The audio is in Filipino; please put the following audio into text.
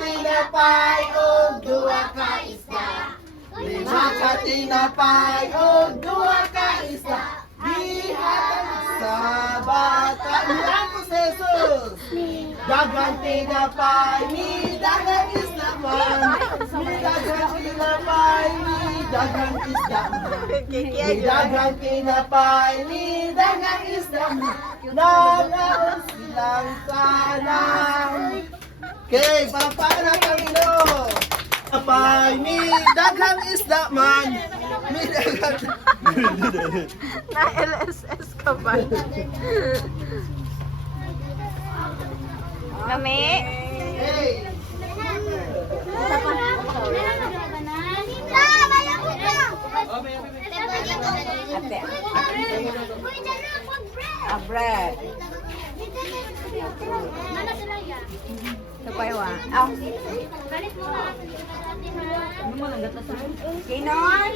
tinapay ug duha ka isda. 5 ka tinapay ug duha ka isda. Gihatag sa bata. Ilan ko si Jesus? Daghang tinapay, ni daghang isda man. Ni daghang tinapay, ni daghang isda man. Ni daghang tinapay, ni daghang isda man. Nanaon silang sanang. Okay, palakpakan na Panginoon. Tinapay, ni daghang isda man. Ni daghang... Na LSS ka ba? Mami? Hey! Ate. Bread. Sabay wa. Aw. Kinon?